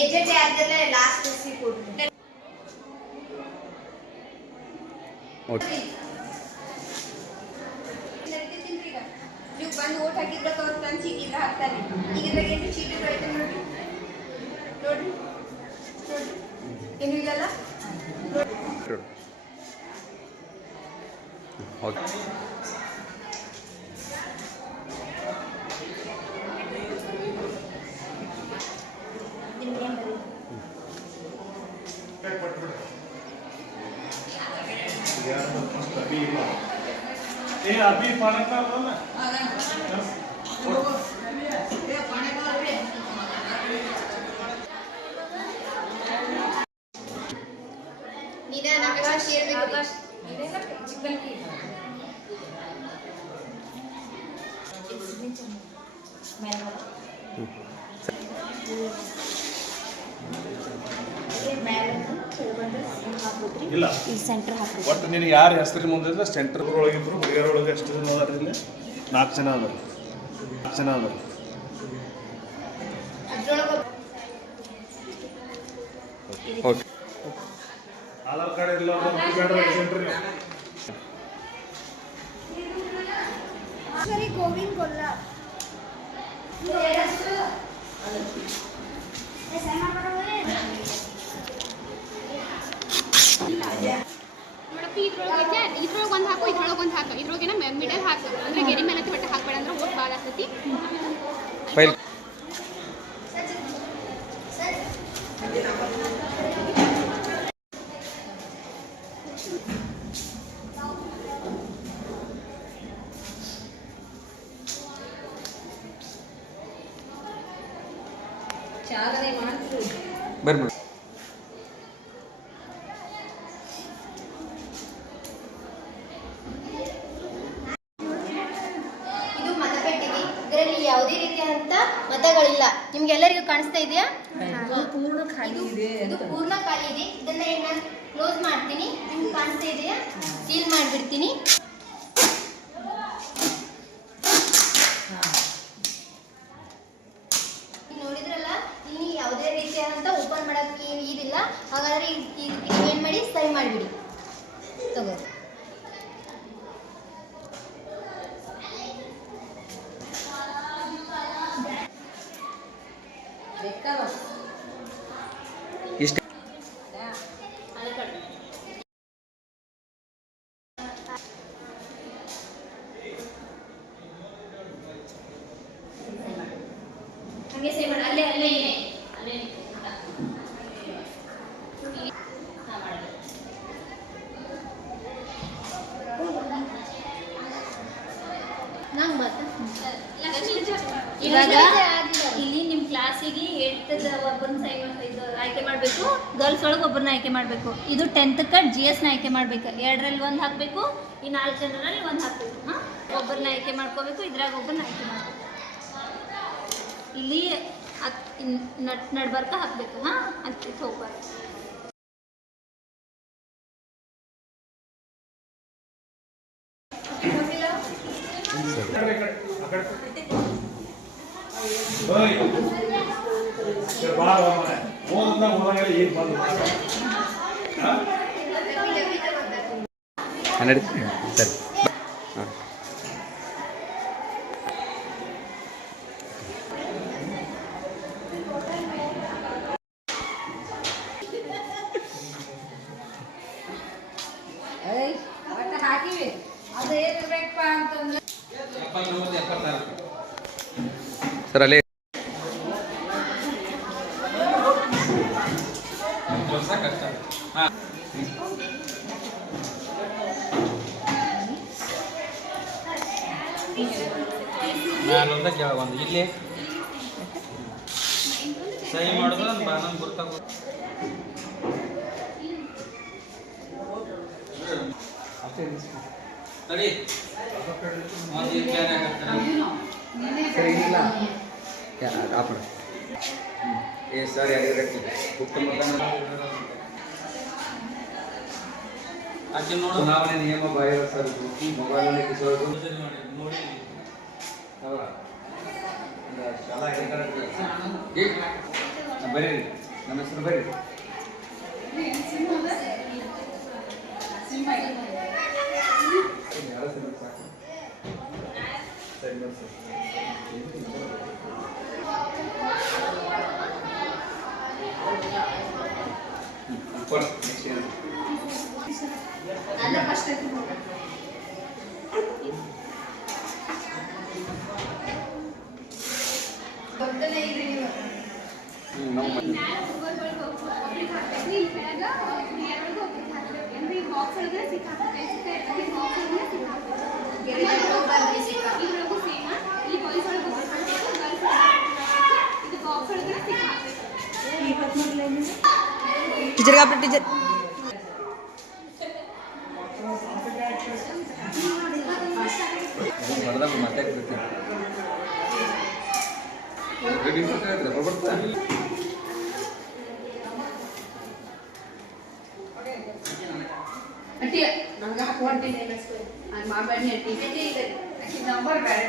Agent ಯಾರ್ದೆಲ್ಲ last C ಕೊಡ್ತೀನಿ. ನೀವು ಬಂದು ಓಟ್ ಹಾಕಿದ್ರೆ ಅವ್ರು ತಂದು ಚೀಟಿಗೆ ಹಾಕ್ತಾನೆ. ಈಗ ಇದ್ರಾಗ ಏನು ಚೀಟಿಗಳು ಐತೆ ನೋಡ್ರಿ ನೋಡ್ರಿ ನೋಡ್ರಿ ಏನು ಇದಲ್ಲ अभी पानी का ना नीना आकाश शेयर में आकाश इधर चिकन की ಇಲ್ಲ ಈ ಸೆಂಟರ್ ಹಾಕಿ ಒಟ್ಟು ನೀನು ಯಾರು ಹೆಸರು ಮುಂದೆ ಸೆಂಟರ್ ಒಳಗಿದ್ರು ಹುಡುಗಿಯರ ಒಳಗೆ ಎಷ್ಟು ಜನ ಅದಾರ ಇಲ್ಲಿ 4 ಜನ ಅದಾರ 4 ಜನ ಅದಾರ ಓಕೆ ಆಧಾರ್ ಕಾರ್ಡ್ ಇಲ್ಲ ಸೆಂಟರ್ ಸರಿ ಗೋವಿಂದ್ ಕೊಲ್ಲ ನೋಡಪ್ಪಿ ಇದ್ರೊಳಗೆ ಒಂದು ಹಾಕು ಇದ್ರೊಳಗೆ ಒಂದು ಹಾಕು ಇದ್ರೊಳಗೇನ ಮಿಡಲ್ ಹಾಕು ಅಂದರೆ ಗೆರಿ ಮೇಲೆ ಬಟ್ಟೆ ಹಾಕ್ಬೇಡ ಅಂದ್ರೆ ಓಟ್ ಭಾಳ ಆಗ್ತೈತಿ. ಬರ್ರಿ ಇದು ಮತಪೆಟ್ಟಿಗೆ. ಇದರಲ್ಲಿ ಯಾವುದೇ ರೀತಿಯಾದಂತ ಮತಗಳಿಲ್ಲ. ನಿಮ್ಗೆಲ್ಲರಿಗೂ ಕಾಣಿಸ್ತಾ ಇದೆಯಾ? ಪೂರ್ಣ ಖಾಲಿ ಇದೆ. ಇದು ಪೂರ್ಣ ಖಾಲಿ ಇದೆ. ಇದನ್ನ ಈಗ ನಾನು ಕ್ಲೋಸ್ ಮಾಡ್ತೀನಿ. ನಿಮ್ಗೆ ಕಾಣಿಸ್ತಾ ಇದೆಯಾ? ಸೀಲ್ ಮಾಡಿಬಿಡ್ತೀನಿ. ನೋಡಿದ್ರಲ್ಲ, ಇಲ್ಲಿ ಯಾವುದೇ ರೀತಿಯಾದಂತ ಓಪನ್ ಮಾಡಕ್ಕೆ ಏನು ಇದಿಲ್ಲ. ಹಾಗಾದ್ರೆ ಏನ್ ಮಾಡಿ ಸಹಿ ಮಾಡಿಬಿಡಿ. ತಗೋ ಇಷ್ಟ ಹಂಗೆ ಸೇವ್ ಮಾಡಿ. ಅಲ್ಲೇ ಅಲ್ಲೇ ಇದೆ ಅಲ್ಲೇ ನಂಗೆ ಮಾತಾ ಇವಾಗ ಇಲ್ಲಿ ನಿಮ್ಮ ಕ್ಲಾಸಿಗೆ 8th ಒಬ್ಬರನ್ನ ಇದು ಆಯ್ಕೆ ಮಾಡಬೇಕು. ಗರ್ಲ್ಸ್ ಒಳಗೆ ಒಬ್ಬರನ್ನ ಆಯ್ಕೆ ಮಾಡಬೇಕು. ಇದು 10th GSನ ಆಯ್ಕೆ ಮಾಡಬೇಕು. 2ರಲ್ಲಿ 1 ಹಾಕಬೇಕು. ಈ 4 ಜನರಲ್ಲಿ 1 ಹಾಕಬೇಕು. ಹಾಂ, ಒಬ್ಬರನ್ನ ಆಯ್ಕೆ ಮಾಡ್ಕೋಬೇಕು. ಇದ್ರಾಗ ಒಬ್ಬರನ್ನ ಆಯ್ಕೆ ಮಾಡಬೇಕು. ಇಲ್ಲಿ ನಡ್ಬರ್ಕ ಹಾಕಬೇಕು. ಹಾಂ, ಅದಕ್ಕೆ ಹೋಗ್ಬಾರ್ದು. ನಡಿ ಸರಿ ಹಾಂ ಹಾಕಿವಿ ಅದು ಏನಿರ್ಬೇಕಪ್ಪ ಅಂತಂದ್ರೆ ಸರ್ ಅಲ್ಲೇ ನಾನೊಂದ ಒಂದು ಇಲ್ಲಿ ಸಹಿ ಮಾಡಿದ್ರೆ ನಂಗೆ ಗೊತ್ತಾಗ ಸರಿ ಒಂದು ಸರಿ ಇಲ್ಲ आपण ए सर यार उत्तम ಚುನಾವಣೆ ನಿಯಮ ಬಾಹಿರ ಸರ್ ಮೊಬೈಲ್ ಕಿಸೋದು ನೋಡಿ ಶಾಲಾ ಬರೀ ನಮ್ಮ ಹೆಸರು ಬರೀ ನನ್ನ ಕಷ್ಟ ಗೊತ್ತಲೇ ಇದ್ರಿ ನೀವು ಟೀಚರ್ ಗಾಬ್ರಿ ಟೀಚರ್ ಹೊಡೆದಾಗ ಮತ್ತೆ ಅಟ್ಟಿ ನಂಗೆ ಹಾಕೊಂತೀನಿ ನಾನು ಮಾಡಬೇಡಿ ಅಟ್ಟಿ ಇದೆ ನಂಬರ್ ಬೇರೆ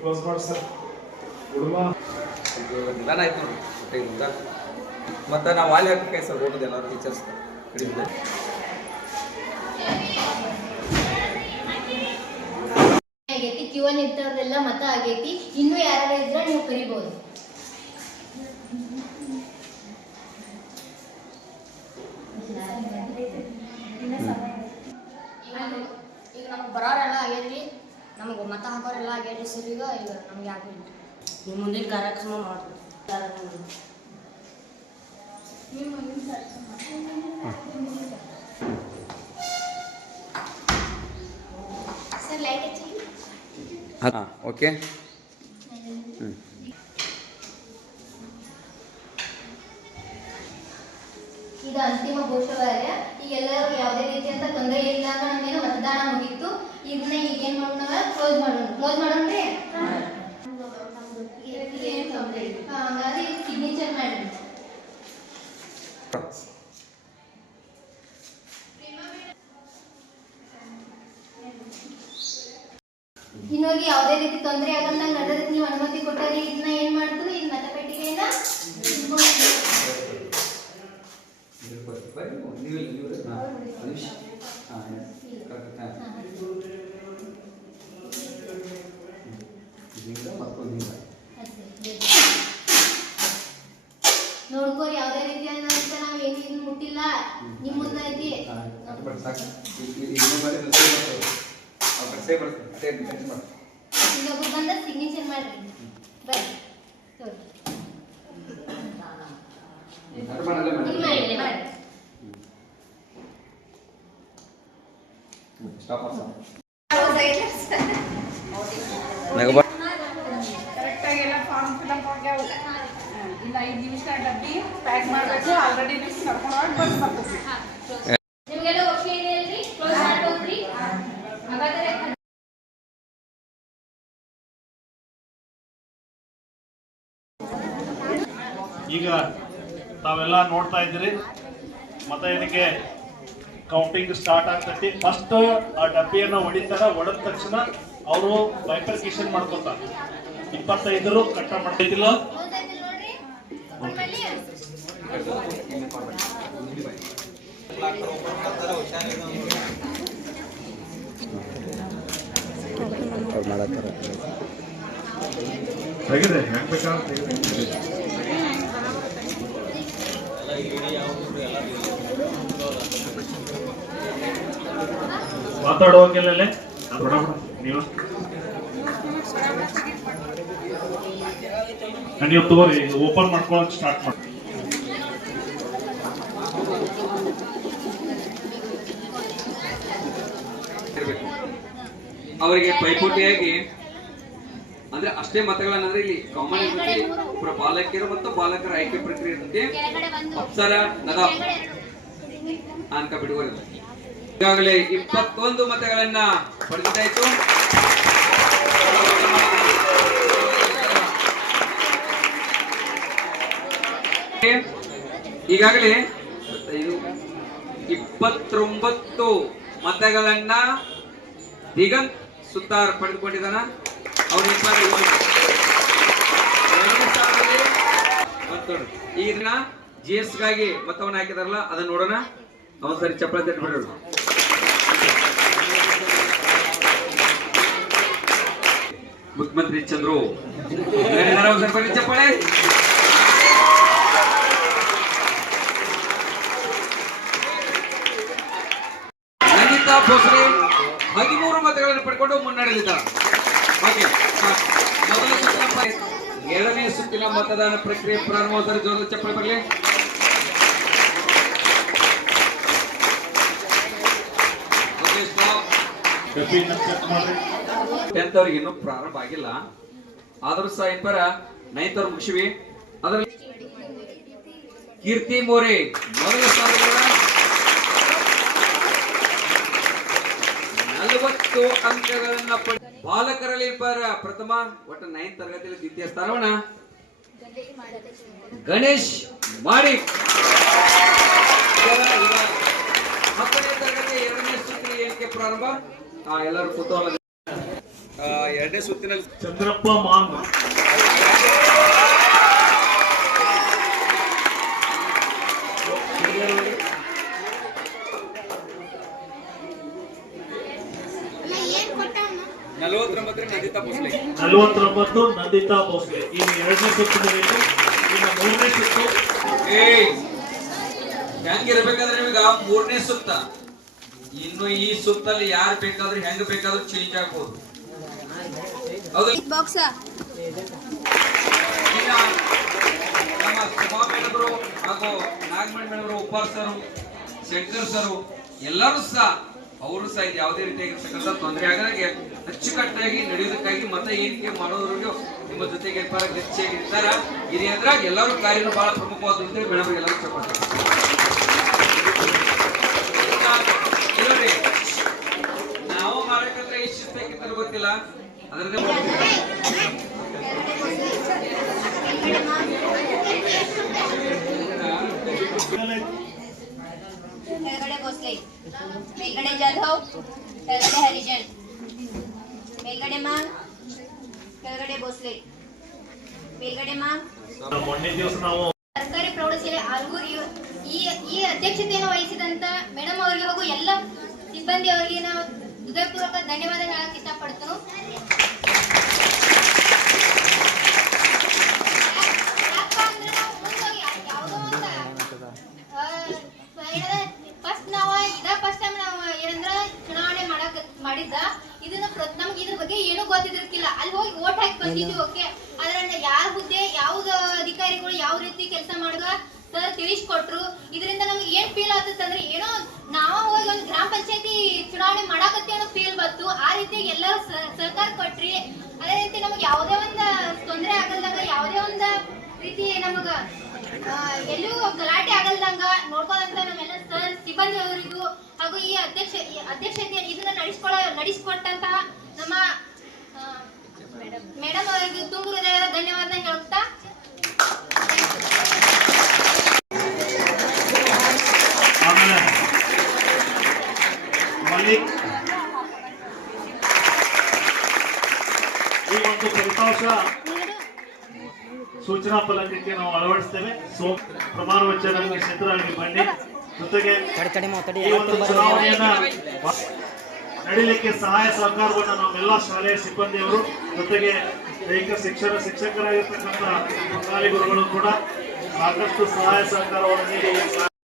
ಕ್ಲೋಸ್ ಮಾಡಿ ಸರ್ ಹುಡುಗ ನಿಧಾನ ಆಯ್ತು ನೋಡಿ ಹೊಟ್ಟೆಗಿಂದ ಮತ್ತು ನಾವು ವಾಲಿ ಹಾಕಿ ಸರ್ ಹೋಗೋದು ಎಲ್ಲರೂ ಟೀಚರ್ಸ್ ಕಡಿಮೆ ಆಗೈತಿ Q1 ಇರ್ತವ್ರದೆಲ್ಲ ಮತ ಆಗೈತಿ. ಇನ್ನೂ ಯಾರು ಇದ್ರೆ ನೀವು ಕರಿಬಹುದು. ಈಗ ನಮ್ಗೆ ಬರೋರೆಲ್ಲ ಆಗೈತಿ, ನಮ್ಗೆ ಮತ ಹಾಕೋರೆಲ್ಲ ಆಗೈತಿ ಸರ್. ಈಗ ನಮ್ಗೆ ಯಾಕೆ ನೀವು ಮುಂದಿನ ಕಾರ್ಯಕ್ರಮ ಮಾಡ್ತೀವಿ. ಸರ್ ಲೈಟ್ ಹಚ್ಚಿ. ಹಾಂ ಓಕೆ. ಇದು ಅಂತಿಮ ಘೋಷವಾಕ್ಯ. ಈಗ ಎಲ್ಲರೂ ಯಾವುದೇ ರೀತಿಯಂತ ತೊಂದರೆ ಇಲ್ಲ ಅಂತ ನಮ್ಗೇನು ಮತದಾನ ಮುಗೀತು. ಇದನ್ನ ಈಗ ಏನ್ ಮಾಡೋಣ, ಕ್ಲೋಸ್ ಮಾಡೋಣ್ರಿ. ಏನು ತೊಂದರೆ ಇಲ್ಲ. ಹಂಗಾದ್ರೆ ಈಗ ಸಿಗ್ನೇಚರ್ ಮಾಡಿ. ಇನ್ನೋಗಿ ಯಾವುದೇ ರೀತಿ ತೊಂದರೆ ಆಗಲ್ಲ ನಡೆದಕ್ಕೆ ನೀವು ಅನುಮತಿ ಕೊಟ್ಟಾರಿ. ಇದನ್ನ ಏನ್ ಮಾಡ್ತು, ಈಗ ಮತಪೆಟ್ಟಿಗೆಯನ್ನ ನೋಡ್ಕೋರಿ. ಯಾವುದೇ ರೀತಿಯ ನಾವ್ ಏನು ಇದನ್ನ ಮುಟ್ಟಿಲ್ಲ. ನಿಮ್ ಮುಂದೆ ಐತಿ. ಇನ್ನೊಬ್ಬರು ಬಂದ ಸಿಗ್ನೇಚರ್ ಮಾಡ್ರಿ. ಬರ್ರಿ ಮಾಡಿ. ಕರೆಕ್ಟಾಗಿ ಎಲ್ಲ ಫಾರ್ಮ್ ಫಿಲಪ್ ಆಗ್ಯಾವಲ್ಲ. ಇನ್ನು 5 ನಿಮಿಷ ಡಬ್ಬಿ ಪ್ಯಾಕ್ ಮಾಡಬೇಕು. ಆಲ್ರೆಡಿ ಮಿಕ್ಸ್ ಮಾಡ್ಕೊಂಡು ಬಸ್ ಬರ್ತದೆ. ನಿಮಗೆಲ್ಲ ಓಕೆ ಇದೆ ಅಲ್ರಿ? ಕ್ಲೋಸ್ ಮಾಡ್ಬೋದ್ರಿ? ಹಾಗಾದ್ರೆ ಈಗ ತಾವೆಲ್ಲ ನೋಡ್ತಾ ಇದ್ದೀರಿ, ಮತ ಎಣಿಕೆ ಕೌಂಟಿಂಗ್ ಸ್ಟಾರ್ಟ್ ಆಗ್ತೈತಿ. ಫಸ್ಟ್ ಆ ಡಬ್ಬಿಯನ್ನು ಹೊಡಿತಾರ. ಹೊಡೆದ ತಕ್ಷಣ ಅವರು ಬೈಫರ್ಕೇಶನ್ ಮಾಡ್ಕೊತಾರೆ. 25 ಕಟ್ಟ ಮಾಡ್ತೈತಿಲ್ಲ. ಕ್ಲೋಸ್ ಆಯ್ತು ನೋಡ್ರಿ. ನಮ್ಮಲ್ಲಿ ತೆಗಿದೆ ಹೆಂಗ್ ಬೇಕಾದ್ರೆ ಮಾತಾಡುವಾಗೆಲ್ಲ ನೀವು ನೀವು ತಗೋರಿ. ಓಪನ್ ಮಾಡ್ಕೊಳಕ್ ಸ್ಟಾರ್ಟ್ ಮಾಡಿ. ಅವರಿಗೆ ಪೈಪೋಟಿಯಾಗಿ ಅಂದ್ರೆ ಅಷ್ಟೇ ಮತಗಳನ್ನಂದ್ರೆ ಇಲ್ಲಿ ಕಾಮನ್ ಇರ್ತದೆ. ಬಾಲಕಿಯರು ಮತ್ತು ಬಾಲಕರ ಆಯ್ಕೆ ಪ್ರಕ್ರಿಯೆ ಇರ್ತದೆ. ಅಪ್ಸರ ನದಾಫ್ ಅನ್ಕ ಬಿಡುಗಡೆ ಈಗಾಗಲೇ 21 ಮತಗಳನ್ನ ಪಡೆದಿದ್ದಾಯ್ತು. ಈಗಾಗಲೇ 29 ಮತಗಳನ್ನ ದಿಗಂತ್ ಸುತ್ತಾರ್ ಪಡೆದುಕೊಂಡಿದ್ದಾನ. ಅವ್ರ ಈಗ GS ಗಾಗಿ ಮತವನ್ನ ಹಾಕಿದಾರಲ್ಲ ಅದನ್ನ ನೋಡೋಣ. ಅವಸರಿ ಚಪ್ಪಳ ತಟ್ಬಿಡೋಣ. ಮುಖ್ಯಮಂತ್ರಿ ಚಂದ್ರು ಚಪ್ಪಾಳೆ. ನಂದಿತಾ ಭೋಸಲೆ 13 ಮತಗಳನ್ನು ಪಡ್ಕೊಂಡು ಮುನ್ನಡೆದಿದ್ದಾರೆ. ಮೊದಲ ಸುತ್ತಿನ ಎರಡನೇ ಸುತ್ತಿನ ಮತದಾನ ಪ್ರಕ್ರಿಯೆ ಪ್ರಾರಂಭವಾದರೆ ಜೋರದ ಚಪ್ಪಾಳೆ ಬರಲಿ. ಟೆಂತ್ ಅವ್ರಿಗೆ ಇನ್ನೂ ಪ್ರಾರಂಭ ಆಗಿಲ್ಲ, ಆದ್ರೂ ಸಹ ಇಬ್ಬರ 9th ಅವ್ರು ಮುಗಿಸಿವಿ. ಅದರಲ್ಲಿ ಕೀರ್ತಿ ಮೋರೆ ಮೊದಲ ಸ್ಥಾನದ 40 ಅಂಕಗಳನ್ನ ಬಾಲಕರಲ್ಲಿ ಇಬ್ಬರ ಪ್ರಥಮ, ಒಟ್ಟು 9th ತರಗತಿಯಲ್ಲಿ ದ್ವಿತೀಯ ಸ್ಥಾನವನ್ನ ಗಣೇಶ್ ಮಾಡಿ. 10ನೇ ತರಗತಿ ಎರಡನೇ ಸುತ್ತಿನ ಎಣಿಕೆ ಪ್ರಾರಂಭ. ಎಲ್ಲರೂ ಕುತೂಹಲ. ಎರಡನೇ ಸುತ್ತಿನಲ್ಲಿ ಚಂದ್ರಪ್ಪ ಮಾಂಗ್ ನಂದಿತಾ ಭೋಸಲೆ 49 ನಂದಿತಾ ಭೋಸಲೆ. ಈ ಎರಡನೇ ಸುತ್ತಿನಲ್ಲಿ ಇನ್ನು ಮೂರನೇ ಸುತ್ತು ಹೆಂಗಿರ್ಬೇಕಾದ್ರೆ ನಿಮಗೆ 3ನೇ ಸುತ್ತ. ಇನ್ನು ಈ ಸುತ್ತಲ್ಲಿ ಯಾರು ಬೇಕಾದ್ರೂ ಹೆಂಗ್ ಬೇಕಾದ್ರೂ ಚೇಂಜ್ ಆಗ್ಬೋದು. ಹೌದು. ಈಗ ನಮ್ಮ ಸಭಾ ಮೇಡಮರು ಹಾಗೂ ನಾಗಮಣಿ ಮೇಡಮರು, ಉಪಾರ್ ಸರು, ಶಂಕರ್ ಸರು ಎಲ್ಲರೂ ಸಹ ಅವರು ಸಹ ಯಾವುದೇ ರೀತಿಯಾಗಿರ್ತಕ್ಕಂಥ ತೊಂದರೆ ಆಗದಾಗೆ ಅಚ್ಚುಕಟ್ಟಾಗಿ ನಡೆಯೋದಕ್ಕಾಗಿ ಮತ ಎಣಿಕೆ ಮಾಡೋದ್ರಿಗೆ ನಿಮ್ಮ ಜೊತೆಗೆ ಹೆಚ್ಚಾಗಿರ್ತಾರ. ಇದ್ರ ಎಲ್ಲರೂ ಕಾರ್ಯನು ಬಹಳ ಪ್ರಮುಖವಾದಂತೆ ಮೇಡಮ್ ಎಲ್ಲರೂ ತಗೊಂಡು ನಾವು ಮಾಡಬೇಕಂದ್ರೆ ಎಷ್ಟು ಬೇಕಿತ್ತು ಗೊತ್ತಿಲ್ಲ. ಅದರದ್ದೇ ಕೆಳಗಡೆ ಭೋಸ್ಲೆ, ಮೇಲ್ಗಡೆ ಜಾಧವ್, ಕೆಳಗಡೆ ಹರಿಜನ್, ಮೇಲ್ಗಡೆ ಮಾಂಗ್, ಕೆಳಗಡೆ ಭೋಸ್ಲೆ, ಮೇಲ್ಗಡೆ ಮಾಂಗ್. ಮೊನ್ನೆ ದಿವಸ ನಾವು ಸರ್ಕಾರಿ ಪ್ರೌಢಶಾಲೆ ಆಲ್ಗೂರ್ ಈ ಅಧ್ಯಕ್ಷತೆಯನ್ನು ವಹಿಸಿದಂತ ಮೇಡಮ್ ಅವರಿಗೆ ಹಾಗೂ ಎಲ್ಲ ಸಿಬ್ಬಂದಿ ಅವರಿಗೆ ನಾವು ಹೃದಯಪೂರ್ವಕ ಧನ್ಯವಾದ ಹೇಳಕ್ ಇಷ್ಟಪಡ್ತೇನೆ. ನಮ್ಗೆ ಇದ್ರ ಬಗ್ಗೆ ಏನೂ ಗೊತ್ತಿದ್ದಿರ್ಕಿಲ್ಲ. ಅಲ್ಲಿ ಹೋಗಿ ಓಟ್ ಹಾಕಿ ಬಂದಿದ್ವಿ, ಓಕೆ. ಆದ್ರೆ ಯಾರ ಹುದ್ದೆ ಯಾವ್ದು ಅಧಿಕಾರಿಗಳು ಯಾವ ರೀತಿ ಕೆಲಸ ಮಾಡುವ ಸರ್ ತಿಳಿಸ್ಕೊಟ್ರು. ಇದರಿಂದ ನಮ್ಗೆ ಏನ್ ಫೀಲ್ ಆಗ್ತಂದ್ರೆ ಏನೋ ನಾವ ಹೋಗಿ ಒಂದು ಗ್ರಾಮ ಪಂಚಾಯತಿ ಚುನಾವಣೆ ಮಾಡಾಕತ್ತಿ ಅನ್ನೋ ಫೀಲ್ ಬಂತು. ಆ ರೀತಿ ಎಲ್ಲರೂ ಸಹಕಾರ ಕೊಟ್ರಿ. ಅದೇ ರೀತಿ ನಮ್ಗೆ ಯಾವುದೇ ಒಂದು ತೊಂದರೆ ಆಗಲ್ದಂಗ, ಯಾವುದೇ ಒಂದು ರೀತಿ ನಮಗ ಎಲ್ಲೂ ಗಲಾಟೆ ಆಗಲ್ದಂಗ ನೋಡ್ಕೊಳ್ಳಂತ ನಮ್ಮೆಲ್ಲ ಸರ್ ಸಿಬ್ಬಂದಿ ಅವರಿಗೂ ಹಾಗೂ ಈ ಅಧ್ಯಕ್ಷತೆ ಇದನ್ನ ನಡೆಸಿಕೊಟ್ಟಂತಹ ನಮ್ಮ ಮೇಡಮ್ ಅವರಿಗೆ ತುಂಬ ಹೃದಯದ ಧನ್ಯವಾದ ಹೇಳುತ್ತಾ ಆಮೇಲೆ ಮಲ್ಲಿಕ್ ಈ ಒಂದು ಫಲಿತಾಂಶ ಸೂಚನಾ ಫಲಕಕ್ಕೆ ನಾವು ಅಳವಡಿಸ್ತೇವೆ. ಪ್ರಮಾಣ ವಚನ ಸಿದ್ಧರಾಗಿ ಬನ್ನಿ. ಜೊತೆಗೆ ಈ ಒಂದು ಚುನಾವಣೆಯನ್ನ ನಡೀಲಿಕ್ಕೆ ಸಹಾಯ ಸಹಕಾರವನ್ನು ನಮ್ಮೆಲ್ಲ ಶಾಲೆಯ ಸಿಬ್ಬಂದಿಯವರು, ಜೊತೆಗೆ ದೈಹಿಕ ಶಿಕ್ಷಕರಾಗಿರ್ತಕ್ಕಂಥ ಬಂಗಾಳಿ ಗುರುಗಳು ಕೂಡ ಸಾಕಷ್ಟು ಸಹಾಯ ಸಹಕಾರವನ್ನು ನೀಡಿ